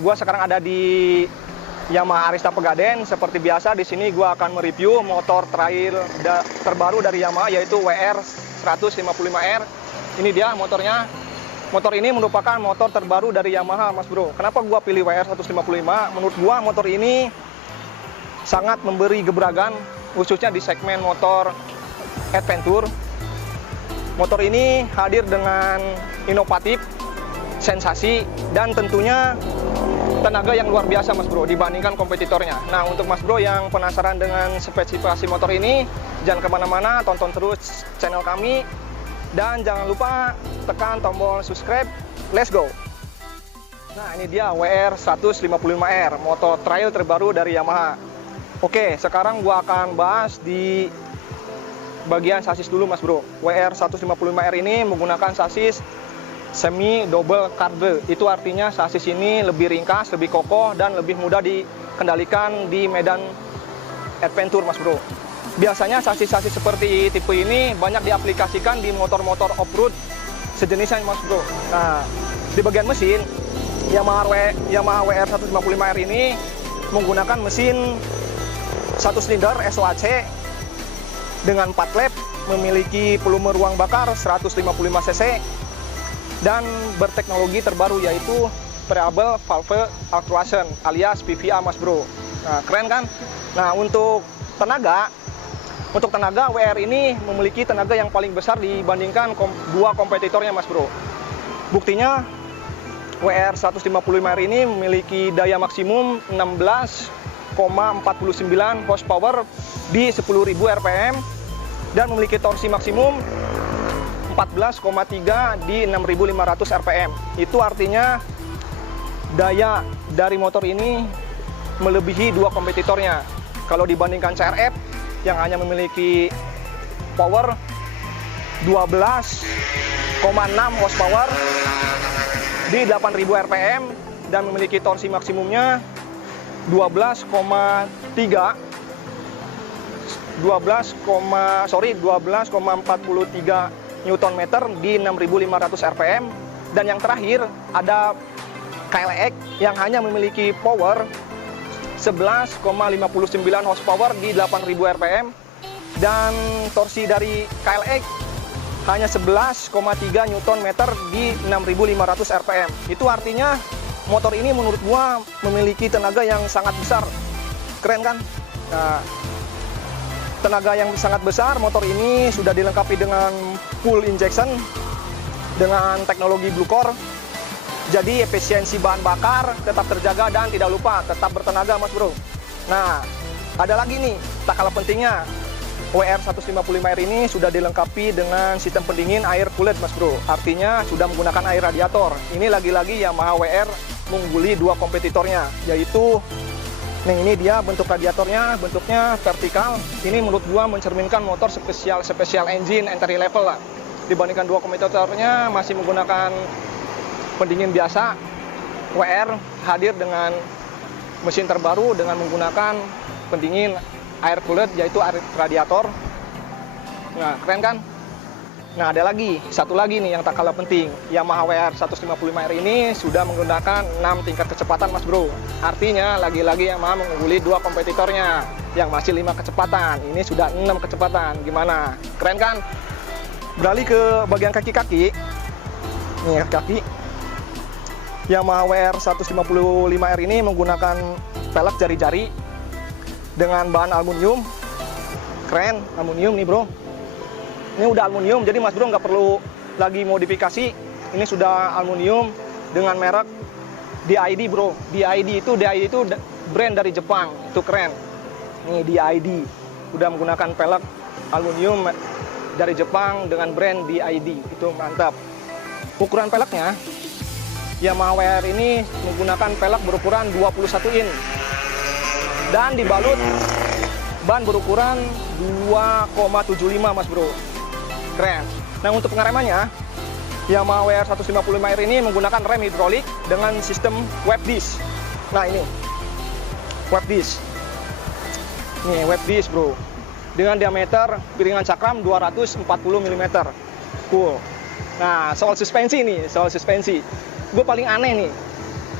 Gua sekarang ada di Yamaha Arista Pegadaian. Seperti biasa di sini gua akan mereview motor trail terbaru dari Yamaha, yaitu WR 155R. Ini dia motornya. Motor ini merupakan motor terbaru dari Yamaha, Mas Bro. Kenapa gua pilih WR 155? Menurut gua motor ini sangat memberi gebrakan, khususnya di segmen motor adventure. Motor ini hadir dengan inovatif, sensasi, dan tentunya tenaga yang luar biasa, Mas Bro, dibandingkan kompetitornya. Nah, untuk Mas Bro yang penasaran dengan spesifikasi motor ini, jangan kemana-mana, tonton terus channel kami, dan jangan lupa tekan tombol subscribe. Let's go! Nah, ini dia WR 155R, motor trail terbaru dari Yamaha. Oke, sekarang gua akan bahas di bagian sasis dulu, Mas Bro. WR 155R ini menggunakan sasis semi double carbon. Itu artinya sasis ini lebih ringkas, lebih kokoh, dan lebih mudah dikendalikan di medan adventure, Mas Bro. Biasanya sasis-sasis seperti tipe ini banyak diaplikasikan di motor-motor off-road sejenisnya, Mas Bro. Nah, di bagian mesin, Yamaha WR 155R ini menggunakan mesin 1 silinder SOHC dengan 4 lap, memiliki volume ruang bakar 155 cc, dan berteknologi terbaru yaitu variable valve actuation alias VVA, Mas Bro. Nah, keren kan? Nah, untuk tenaga WR ini memiliki tenaga yang paling besar dibandingkan dua kompetitornya, Mas Bro. Buktinya WR 155R ini memiliki daya maksimum 16,49 horsepower di 10.000 rpm dan memiliki torsi maksimum 14,3 di 6.500 rpm. Itu artinya daya dari motor ini melebihi dua kompetitornya. Kalau dibandingkan CRF yang hanya memiliki power 12,6 horsepower di 8.000 rpm dan memiliki torsi maksimumnya 12,43 Nm di 6.500 rpm. Dan yang terakhir ada KLX yang hanya memiliki power 11,59 horsepower di 8.000 rpm dan torsi dari KLX hanya 11,3 Nm di 6.500 rpm. Itu artinya motor ini menurut gua memiliki tenaga yang sangat besar. Keren kan? Nah, tenaga yang sangat besar, motor ini sudah dilengkapi dengan full injection dengan teknologi Blue Core. Jadi efisiensi bahan bakar tetap terjaga dan tidak lupa tetap bertenaga, Mas Bro. Nah, ada lagi nih, tak kalah pentingnya, WR 155R ini sudah dilengkapi dengan sistem pendingin air cooler, Mas Bro. Artinya sudah menggunakan air radiator. Ini lagi-lagi Yamaha WR mengungguli dua kompetitornya, yaitu ini dia bentuk radiatornya, bentuknya vertikal. Ini menurut gua mencerminkan motor spesial engine entry level lah. Dibandingkan dua kompetitornya masih menggunakan pendingin biasa, WR hadir dengan mesin terbaru dengan menggunakan pendingin air cooler, yaitu air radiator. Nah, keren kan? Nah, ada lagi, satu lagi nih yang tak kalah penting. Yamaha WR 155R ini sudah menggunakan 6 tingkat kecepatan, Mas Bro. Artinya, lagi-lagi Yamaha mengungguli dua kompetitornya yang masih 5 kecepatan. Ini sudah 6 kecepatan. Gimana? Keren kan? Beralih ke bagian kaki-kaki. Nih, kaki. Yamaha WR 155R ini menggunakan pelek jari-jari dengan bahan aluminium. Keren, aluminium nih, Bro. Ini udah aluminium, jadi Mas Bro nggak perlu lagi modifikasi. Ini sudah aluminium dengan merek DID, Bro. DID itu brand dari Jepang, itu keren. Nih DID, udah menggunakan pelek aluminium dari Jepang dengan brand DID, itu mantap. Ukuran peleknya, Yamaha WR ini menggunakan pelek berukuran 21 in dan dibalut ban berukuran 2,75, Mas Bro. Keren. Nah, untuk pengeremannya, Yamaha WR 155R ini menggunakan rem hidrolik dengan sistem web disc. Nah, ini web disc. Nih, web disc, Bro. Dengan diameter piringan cakram 240 mm. Cool. Nah, soal suspensi nih, gue paling aneh nih.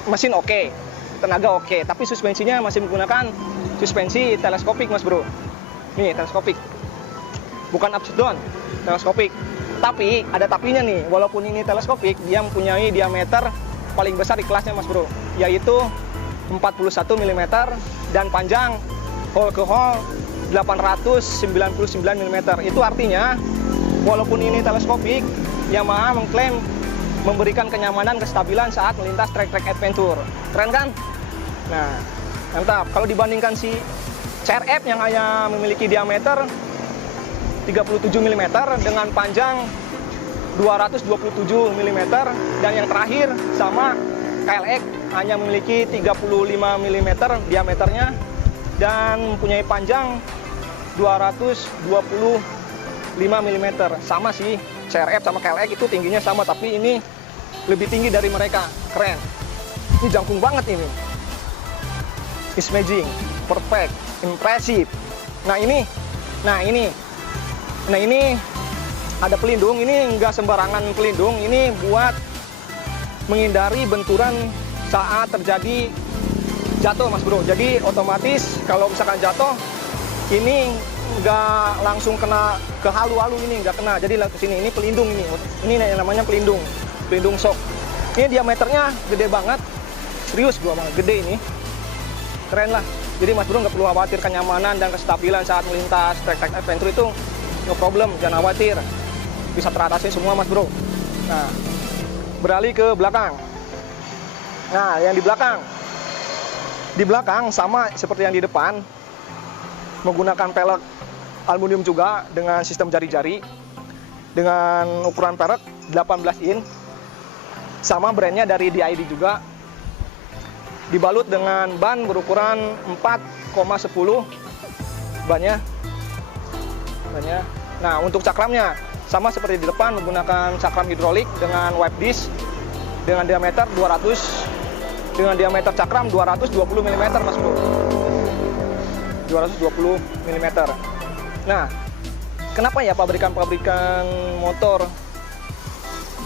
Mesin oke, tenaga oke, tapi suspensinya masih menggunakan suspensi teleskopik mas bro. Ini teleskopik, bukan upside down, teleskopik. Tapi ada tapinya nih, walaupun ini teleskopik, dia mempunyai diameter paling besar di kelasnya mas bro, yaitu 41 mm dan panjang hole ke hole 899 mm. Itu artinya walaupun ini teleskopik, Yamaha mengklaim memberikan kenyamanan, kestabilan saat melintas trek-trek adventure. Keren kan? Nah, mantap. Kalau dibandingkan si CRF yang hanya memiliki diameter 37 mm dengan panjang 227 mm, dan yang terakhir sama KLX hanya memiliki 35 mm diameternya dan mempunyai panjang 225 mm. Sama sih, CRF sama KLX itu tingginya sama, tapi ini lebih tinggi dari mereka. Keren. Ini jangkung banget ini. It's amazing, perfect, impressive. Nah ini ada pelindung. Ini nggak sembarangan pelindung. Ini buat menghindari benturan saat terjadi jatuh mas bro. Jadi otomatis kalau misalkan jatuh, ini nggak langsung kena ke halu-halu, ini nggak kena. Jadi ke sini, ini pelindung ini. Ini yang namanya pelindung shock. Ini diameternya gede banget. Serius gua mah, gede ini. Keren lah. Jadi mas bro nggak perlu khawatir kenyamanan dan kestabilan saat melintas trek-trek adventure itu no problem, jangan khawatir. Bisa teratasi semua mas bro. Nah, beralih ke belakang. Nah, yang di belakang sama seperti yang di depan, menggunakan pelek aluminium juga dengan sistem jari-jari dengan ukuran pelek 18 in. Sama brandnya dari DID juga. Dibalut dengan ban berukuran 4,10 bannya. Nah, untuk cakramnya sama seperti di depan, menggunakan cakram hidrolik dengan wipe disc dengan diameter cakram 220 mm mas bro. 220 mm. Nah, kenapa ya pabrikan motor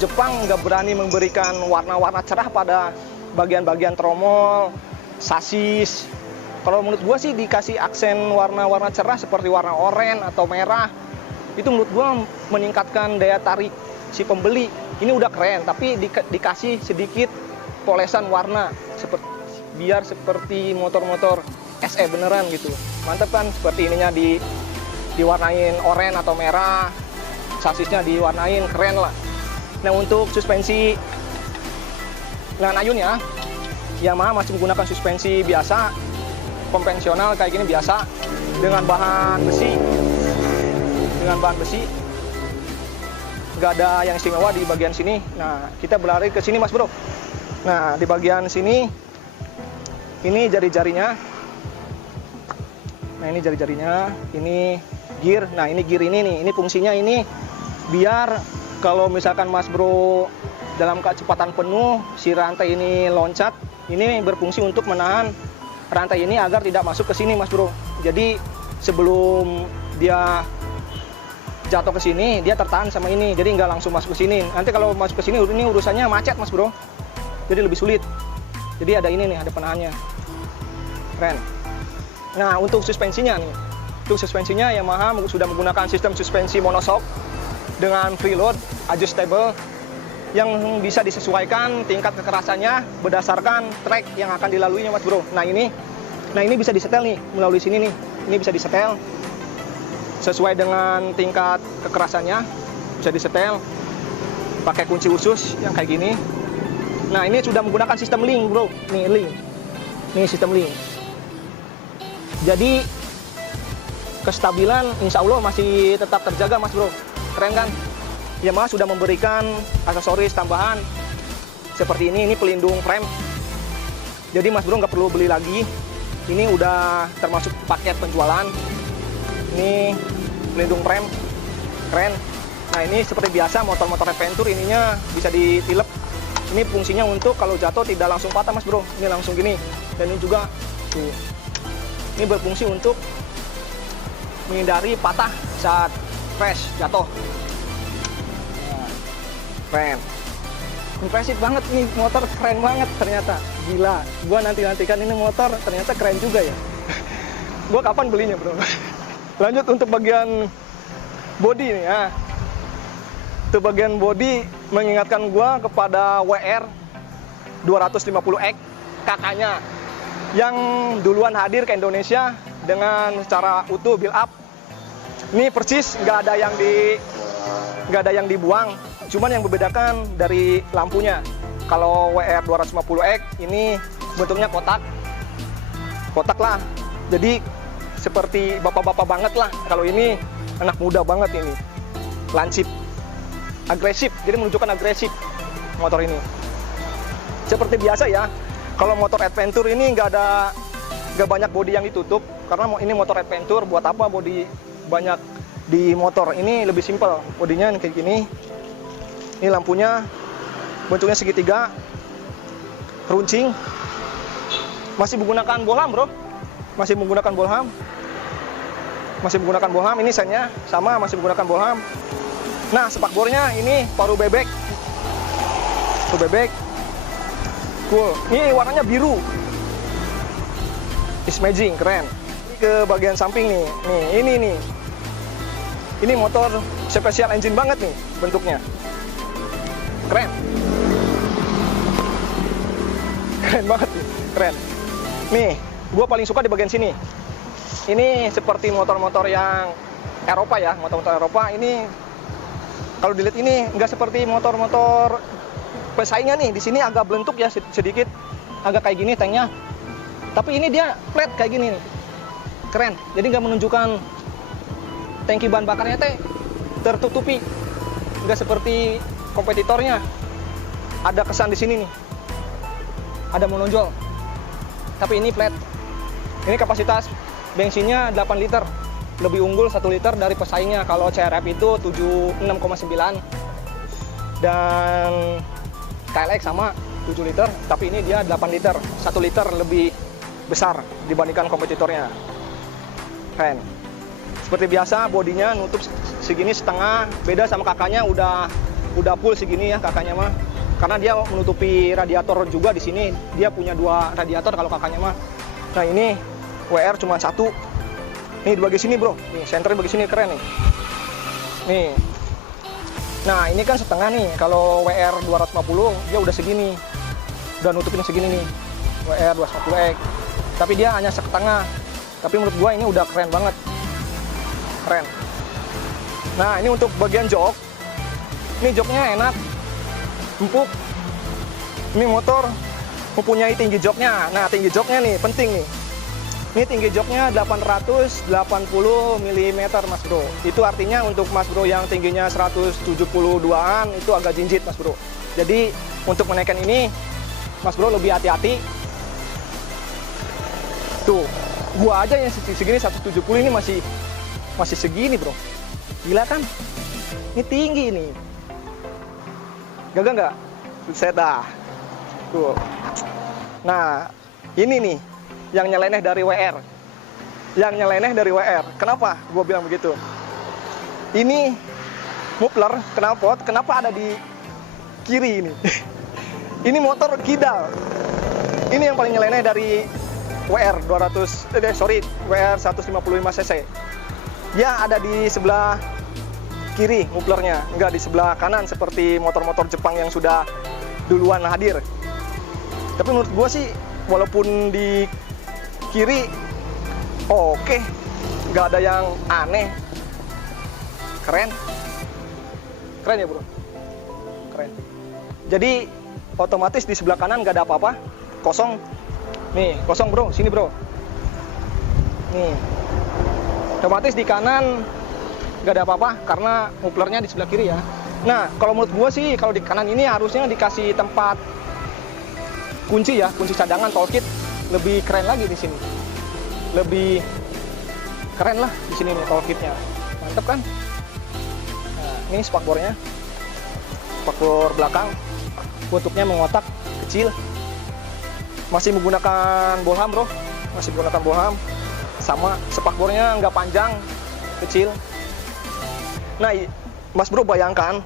Jepang nggak berani memberikan warna-warna cerah pada bagian-bagian tromol, sasis? Kalau menurut gua sih dikasih aksen warna-warna cerah seperti warna oranye atau merah, itu menurut gua meningkatkan daya tarik si pembeli. Ini udah keren, tapi dikasih sedikit polesan warna biar seperti motor-motor SE beneran gitu. Mantep kan? Seperti ininya diwarnain oranye atau merah, sasisnya diwarnain, keren lah. Nah, untuk suspensi lan ayunnya, Yamaha masih menggunakan suspensi biasa, konvensional kayak gini biasa, dengan bahan besi. Nggak ada yang istimewa di bagian sini. Nah, kita berlari ke sini mas bro. Nah, di bagian sini, ini jari-jarinya. Nah, ini jari-jarinya, ini gear. Nah, ini gear ini nih, ini fungsinya ini biar kalau misalkan mas bro dalam kecepatan penuh, si rantai ini loncat, ini berfungsi untuk menahan rantai ini agar tidak masuk ke sini mas bro. Jadi sebelum dia jatuh ke sini, dia tertahan sama ini, jadi nggak langsung masuk ke sini. Nanti kalau masuk ke sini, ini urusannya macet mas bro, jadi lebih sulit. Jadi ada ini nih, ada penahannya. Keren. Nah, untuk suspensinya nih, Yamaha sudah menggunakan sistem suspensi monoshock dengan preload adjustable yang bisa disesuaikan tingkat kekerasannya berdasarkan trek yang akan dilaluinya mas bro. Nah ini bisa disetel nih, melalui sini nih, ini bisa disetel sesuai dengan tingkat kekerasannya, bisa disetel pakai kunci khusus yang kayak gini. Nah, ini sudah menggunakan sistem link bro, nih sistem link. Jadi kestabilan insya Allah masih tetap terjaga mas bro. Keren kan? Yamaha sudah memberikan aksesoris tambahan seperti ini pelindung frame. Jadi mas bro nggak perlu beli lagi, ini udah termasuk paket penjualan. Ini pelindung frame, keren. Nah, ini seperti biasa motor-motor adventure ininya bisa ditilep. Ini fungsinya untuk kalau jatuh tidak langsung patah mas bro, ini langsung gini. Dan ini juga tuh, ini berfungsi untuk menghindari patah saat crash jatuh. Keren, impresif banget nih motor, keren banget ternyata. Gila, gua nantikan ini motor ternyata keren juga ya. Gua kapan belinya, bro? Lanjut untuk bagian bodi nih ya. Untuk bagian bodi mengingatkan gua kepada WR 250X kakaknya yang duluan hadir ke Indonesia dengan secara utuh build up. Ini persis nggak ada yang dibuang, cuman yang membedakan dari lampunya. Kalau WR 250X ini bentuknya kotak lah, jadi seperti bapak-bapak banget lah. Kalau ini anak muda banget ini, lancip, agresif, jadi menunjukkan agresif motor ini. Seperti biasa ya, kalau motor adventure ini nggak banyak bodi yang ditutup, karena ini motor adventure. Buat apa bodi banyak di motor? Ini lebih simpel, bodinya kayak gini. Ini lampunya bentuknya segitiga, runcing, masih menggunakan bolham, bro. Masih menggunakan bolham. Ini sennya sama, masih menggunakan bolham. Nah, spakbornya ini paru bebek. Cool. Ini warnanya biru. It's amazing, keren. Ini ke bagian samping nih. Nih, ini motor special engine banget nih bentuknya. Keren. Keren banget nih, keren. Nih, gua paling suka di bagian sini. Ini seperti motor-motor yang Eropa ya, motor-motor Eropa. Ini kalau dilihat ini nggak seperti motor-motor pesaingnya nih. Di sini agak belentuk ya sedikit, agak kayak gini tanknya. Tapi ini dia flat kayak gini nih. Keren. Jadi nggak menunjukkan tangki bahan bakarnya tertutupi. Nggak seperti kompetitornya. Ada kesan di sini nih. Ada menonjol. Tapi ini flat. Ini kapasitas bensinnya 8 liter. Lebih unggul 1 liter dari pesaingnya. Kalau CRF itu 6,9. Dan KLX sama 7 liter, tapi ini dia 8 liter, 1 liter lebih besar dibandingkan kompetitornya. Keren. Seperti biasa bodinya nutup segini setengah, beda sama kakaknya udah full segini ya kakaknya mah. Karena dia menutupi radiator juga di sini. Dia punya 2 radiator kalau kakaknya mah. Nah, ini WR cuma 1. Nih di bagian sini, bro. Nih, senternya bagian sini keren nih. Nih. Nah, ini kan setengah nih. Kalau WR 250 dia udah segini. Udah nutupin segini nih. WR 250X. Tapi dia hanya setengah. Tapi menurut gua ini udah keren banget. Keren. Nah, ini untuk bagian jok. Ini joknya enak. Empuk. Ini motor mempunyai tinggi joknya. Nah, tinggi joknya nih penting nih. Ini tinggi joknya 880 mm, Mas Bro. Itu artinya untuk Mas Bro yang tingginya 172-an itu agak jinjit, Mas Bro. Jadi untuk menaikkan ini Mas Bro lebih hati-hati. Tuh, gua aja yang segini 170 ini masih segini, Bro. Gila kan? Ini tinggi nih. Gagal nggak? Set dah. Tuh. Nah, ini nih yang nyeleneh dari WR. Kenapa gue bilang begitu? Ini muffler knalpot kenapa ada di kiri ini? Ini motor kidal. Ini yang paling nyeleneh dari WR 155 cc. Dia ada di sebelah kiri mufflernya, enggak di sebelah kanan seperti motor-motor Jepang yang sudah duluan hadir. Tapi menurut gue sih walaupun di kiri oke, nggak ada yang aneh. Keren ya, bro. Keren. Jadi otomatis di sebelah kanan nggak ada apa-apa, kosong. Nih kosong, bro. Sini, bro. Nih otomatis di kanan nggak ada apa-apa karena mufflernya di sebelah kiri ya. Nah, kalau menurut gua sih kalau di kanan ini harusnya dikasih tempat kunci ya, kunci cadangan toolkit. Lebih keren lagi di sini. Lebih keren lah di sini nih toolkitnya. Mantep kan? Nah, ini spakbornya. Spakbor belakang. Bentuknya mengotak, kecil. Masih menggunakan bolham, bro. Masih menggunakan bolham. Sama spakbornya nggak panjang, kecil. Nah, Mas Bro bayangkan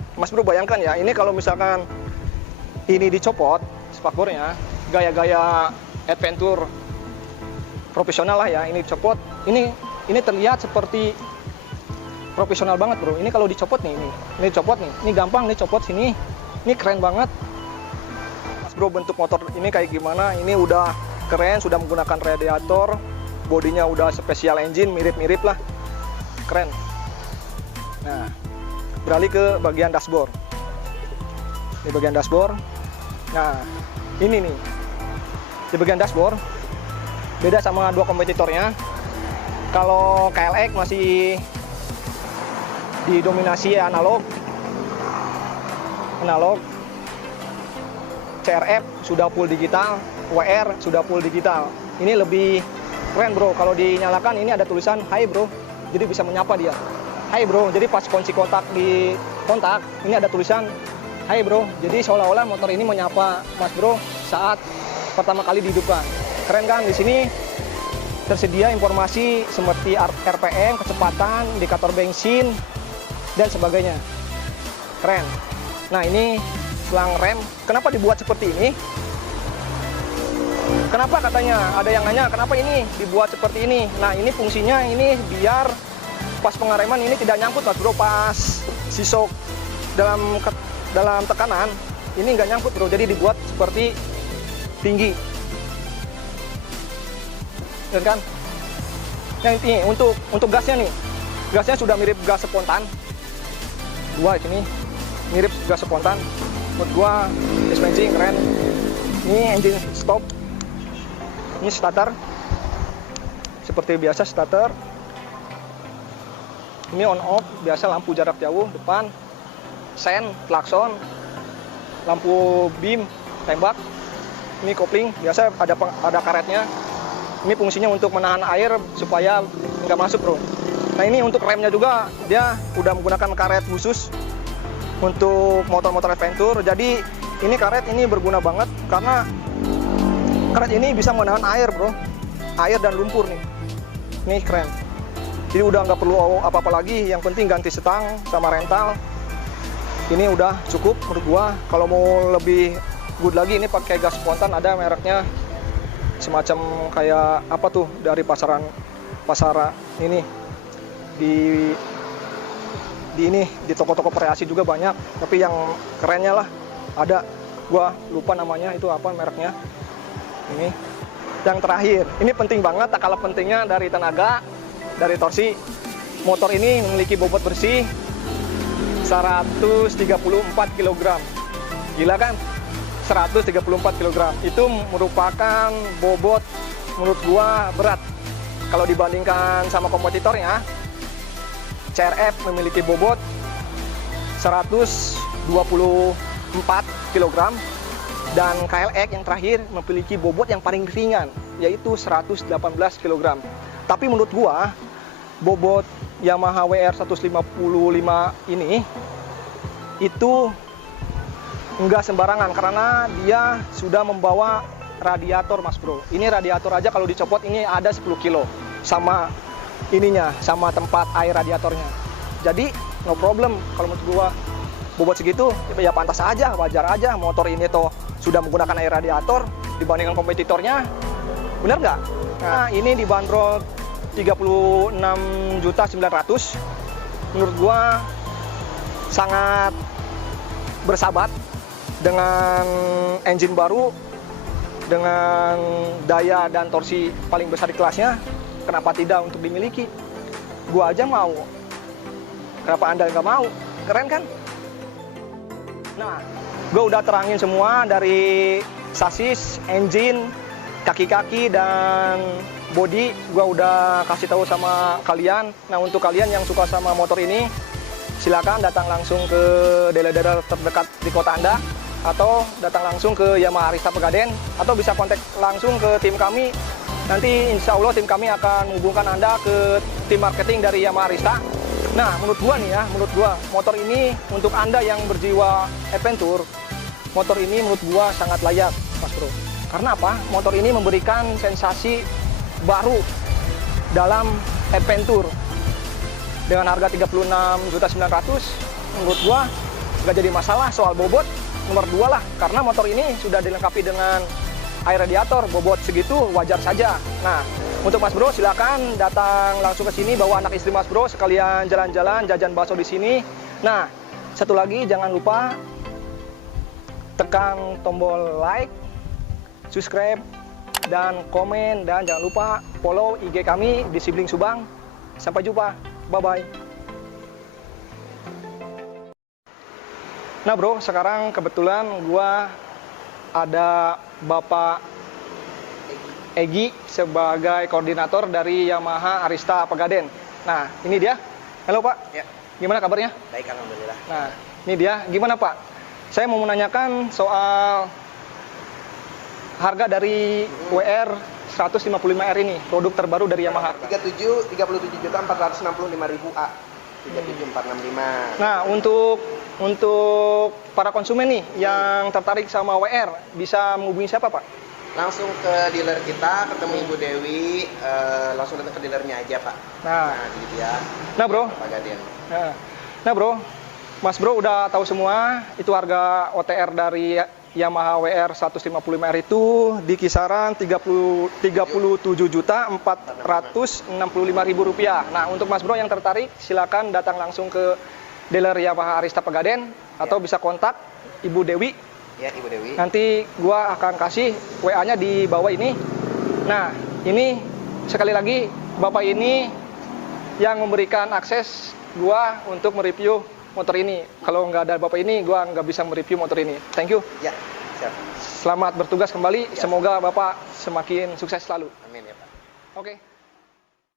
ya, ini kalau misalkan ini dicopot spakbornya, gaya-gaya adventure profesional lah ya. Ini copot, ini terlihat seperti profesional banget bro. Ini kalau dicopot nih, ini copot nih, ini gampang nih copot sini, ini keren banget. Mas bro, bentuk motor ini kayak gimana? Ini udah keren, sudah menggunakan radiator, bodinya udah special engine, mirip-mirip lah, keren. Nah, beralih ke bagian dashboard. Di bagian dashboard, nah ini nih, di bagian dashboard beda sama dua kompetitornya. Kalau KLX masih didominasi analog, CRF sudah full digital, WR sudah full digital. Ini lebih keren bro, kalau dinyalakan ini ada tulisan "Hai bro", jadi bisa menyapa dia. "Hai bro", jadi pas kunci kontak di kontak, ini ada tulisan "Hai bro", jadi seolah-olah motor ini menyapa Mas bro saat pertama kali dihidupkan. Keren kan? Di sini tersedia informasi seperti RPM, kecepatan, indikator bensin, dan sebagainya. Keren. Nah, ini selang rem. Kenapa dibuat seperti ini? Kenapa katanya? Ada yang nanya, kenapa ini dibuat seperti ini? Nah, ini fungsinya ini biar pas pengereman ini tidak nyangkut Mas bro, pas si shock dalam tekanan ini nggak nyangkut bro, jadi dibuat seperti tinggi. Lihat kan? Yang ini untuk gasnya nih, gasnya sudah mirip gas spontan. Gua ini mirip gas spontan. Menurut gua dispensing keren. Ini engine stop. Ini starter. Seperti biasa starter. Ini on off, biasa lampu jarak jauh depan, sen, klakson, lampu beam, tembak. Ini kopling, biasa ada karetnya. Ini fungsinya untuk menahan air supaya nggak masuk bro. Nah, ini untuk remnya juga dia udah menggunakan karet khusus untuk motor-motor adventure. Jadi ini karet ini berguna banget karena karet ini bisa menahan air bro, air dan lumpur nih. Ini keren. Jadi udah nggak perlu apa-apa lagi, yang penting ganti setang sama rental. Ini udah cukup menurut gua. Kalau mau lebih good lagi, ini pakai gas spontan, ada mereknya semacam kayak apa tuh dari pasaran ini di toko-toko variasi juga banyak, tapi yang kerennya lah ada, gua lupa namanya itu apa mereknya. Ini yang terakhir, ini penting banget, tak kalah pentingnya dari tenaga, dari torsi. Motor ini memiliki bobot bersih 134 kg. Gila kan? 134 kg. Itu merupakan bobot menurut gua berat. Kalau dibandingkan sama kompetitornya, CRF memiliki bobot 124 kg dan KLX yang terakhir memiliki bobot yang paling ringan, yaitu 118 kg. Tapi menurut gua bobot Yamaha WR 155 ini itu enggak sembarangan karena dia sudah membawa radiator Mas bro. Ini radiator aja kalau dicopot ini ada 10 kilo sama ininya, sama tempat air radiatornya. Jadi no problem kalau menurut gua bobot segitu ya pantas aja, wajar aja. Motor ini toh sudah menggunakan air radiator dibandingkan kompetitornya. Bener nggak? Nah, ini dibanderol 36.900.000. Menurut gua sangat bersahabat dengan engine baru, dengan daya dan torsi paling besar di kelasnya. Kenapa tidak untuk dimiliki? Gua aja mau. Kenapa Anda nggak mau? Keren kan? Nah, gua udah terangin semua dari sasis, engine, kaki-kaki, dan body. Gua udah kasih tahu sama kalian. Nah, untuk kalian yang suka sama motor ini, silakan datang langsung ke dealer-dealer terdekat di kota Anda, atau datang langsung ke Yamaha Arista Pegadaian, atau bisa kontak langsung ke tim kami. Nanti insya Allah tim kami akan menghubungkan Anda ke tim marketing dari Yamaha Arista. Nah, menurut gua nih ya, menurut gua motor ini untuk Anda yang berjiwa adventure, motor ini menurut gua sangat layak Mas bro. Karena apa? Motor ini memberikan sensasi baru dalam adventure. Dengan harga 36.900.000, menurut gua nggak jadi masalah soal bobot. Nomor 2 lah, karena motor ini sudah dilengkapi dengan air radiator, bobot segitu wajar saja. Nah, untuk Mas Bro silakan datang langsung ke sini bawa anak istri Mas Bro sekalian jalan-jalan jajan bakso di sini. Nah, satu lagi jangan lupa tekan tombol like, subscribe, dan komen, dan jangan lupa follow IG kami di Sibling Subang. Sampai jumpa, bye-bye. Nah bro, sekarang kebetulan gua ada Bapak Egi sebagai koordinator dari Yamaha Arista Pegaden. Nah, ini dia. Halo Pak. Ya. Gimana kabarnya? Baik, alhamdulillah. Nah, ini dia. Gimana Pak? Saya mau menanyakan soal harga dari WR 155R ini, produk terbaru dari Yamaha. 37.465.000 A. 37465. Nah, untuk para konsumen nih yang tertarik sama WR, bisa menghubungi siapa Pak? Langsung ke dealer kita, ketemu Ibu Dewi, langsung datang ke dealernya aja Pak. Nah, gitu ya. Nah bro, Pegaden. nah bro, Mas Bro udah tahu semua itu harga OTR dari Yamaha WR 155R itu di kisaran Rp37.465.000. Nah, untuk Mas Bro yang tertarik silakan datang langsung ke dealer Yamaha Arista Pegaden atau bisa kontak Ibu Dewi. Ya, Ibu Dewi. Nanti gua akan kasih WA-nya di bawah ini. Nah, ini sekali lagi Bapak ini yang memberikan akses gua untuk mereview motor ini. Kalau nggak ada Bapak ini, gua nggak bisa mereview motor ini. Thank you. Ya, siap. Selamat bertugas kembali. Ya. Semoga Bapak semakin sukses selalu. Amin ya Pak. Oke.